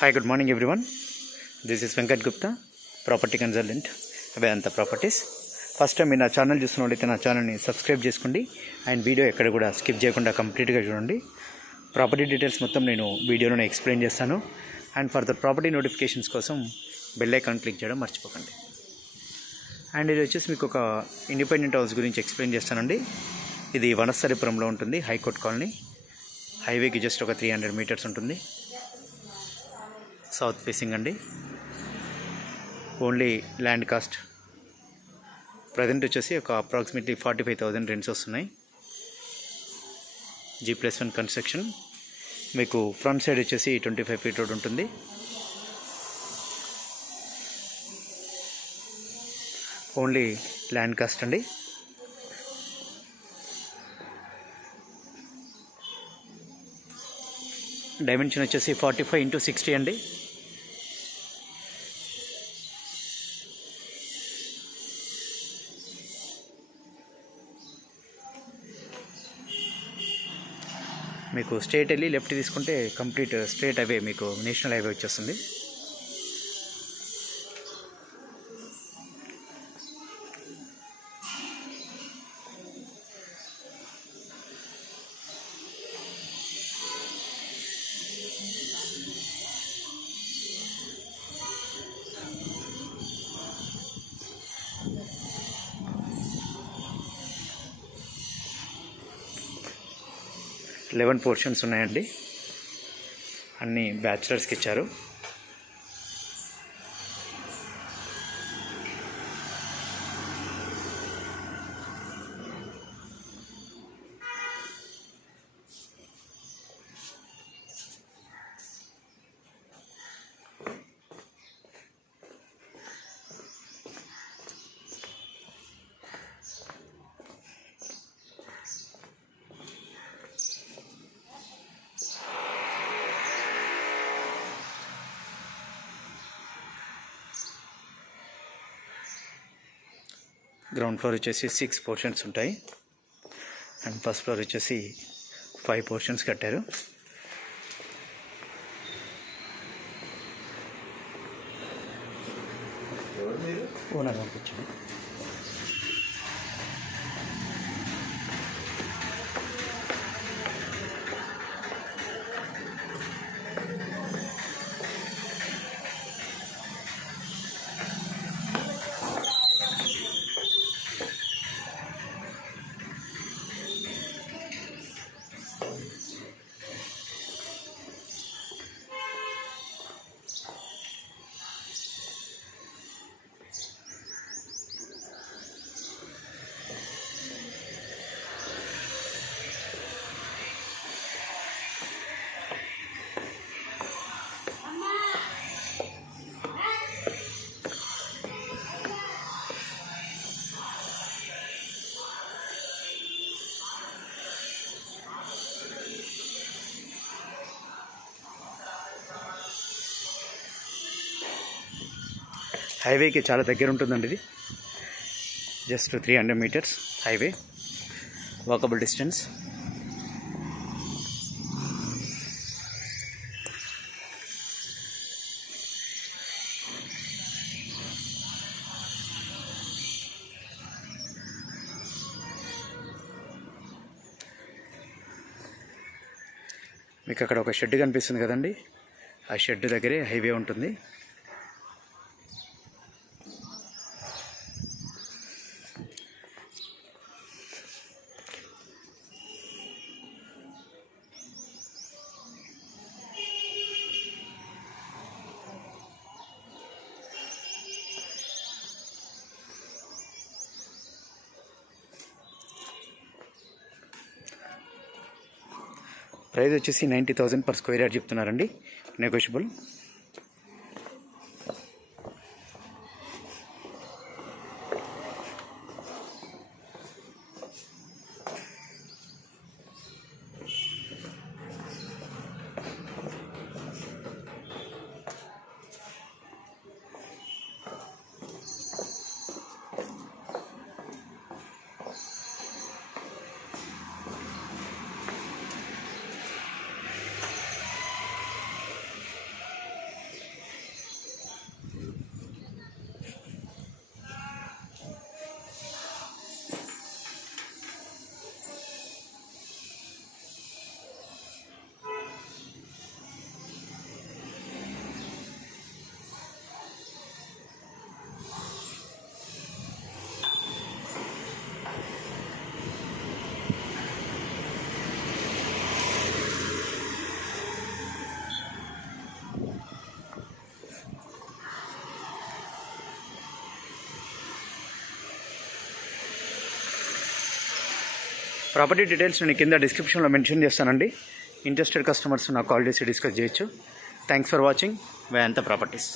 Hi, good morning everyone. This is Venkat Gupta, property consultant, Vedanta Properties. First time మీరు నా channel చూస్తున్నట్లయితే నా ఛానల్ని సబ్స్క్రైబ్ చేసుకోండి అండ్ వీడియో ఎక్కడ కూడా స్కిప్ చేయకుండా కంప్లీట్గా చూడండి. ప్రాపర్టీ డీటెయిల్స్ మొత్తం నేను వీడియోలోనే ఎక్స్ప్లెయిన్ చేస్తాను. అండ్ ఫర్దర్ ప్రాపర్టీ నోటిఫికేషన్స్ కోసం బెల్ ఐకాన్ క్లిక్ చేయడం మర్చిపోకండి. అండ్ ఇది వచ్చేసి మీకు ఒక ఇండిపెండెంట్ హౌస్ గురించి ఎక్స్ప్లెయిన్ చేస్తానండి. ఇది వనస్థలిపురంలో ఉంటుంది, హైకోర్ట్ కాలనీ. హైవేకి జస్ట్ ఒక 300 మీటర్స్ ఉంటుంది. సౌత్ ఫేసింగ్ అండి. ఓన్లీ ల్యాండ్ కాస్ట్ ప్రజెంట్ వచ్చేసి ఒక అప్రాక్సిమేట్లీ 45,000 రెంట్స్ వస్తున్నాయి. G+1 construction. మీకు ఫ్రంట్ సైడ్ వచ్చేసి 25 ఫీట్ రోడ్ ఉంటుంది. ఓన్లీ ల్యాండ్ కాస్ట్ అండి. డైమెన్షన్ వచ్చేసి 45x60 అండి. మీకు స్ట్రేట్ వెళ్ళి లెఫ్ట్ తీసుకుంటే కంప్లీట్ స్ట్రేట్ హైవే, మీకు నేషనల్ హైవే వచ్చేస్తుంది. లెవెన్ పోర్షన్స్ ఉన్నాయండి. అన్నీ బ్యాచిలర్స్కి ఇచ్చారు. గ్రౌండ్ ఫ్లోర్ వచ్చేసి 6 పోర్షన్స్ ఉంటాయి అండ్ ఫస్ట్ ఫ్లోర్ వచ్చేసి 5 పోర్షన్స్ కట్టారు. ఓనర్ పంపించండి. హైవేకి చాలా దగ్గర ఉంటుందండి. ఇది just 300 metres highway, walkable distance. మీకు అక్కడ ఒక షెడ్ కనిపిస్తుంది కదండి, ఆ షెడ్ దగ్గరే హైవే ఉంటుంది. ప్రైస్ వచ్చేసి 90,000 పర్ స్క్వేర్ యార్డ్ చెప్తున్నారండి, నెగోషియబుల్. ప్రాపర్టీ డీటెయిల్స్ నేను కింద డిస్క్రిప్షన్లో మెన్షన్ చేస్తానండి. ఇంట్రెస్టెడ్ కస్టమర్స్ నాకు కాల్ చేసి డిస్కస్ చేయొచ్చు. Thanks for watching Vedanta properties.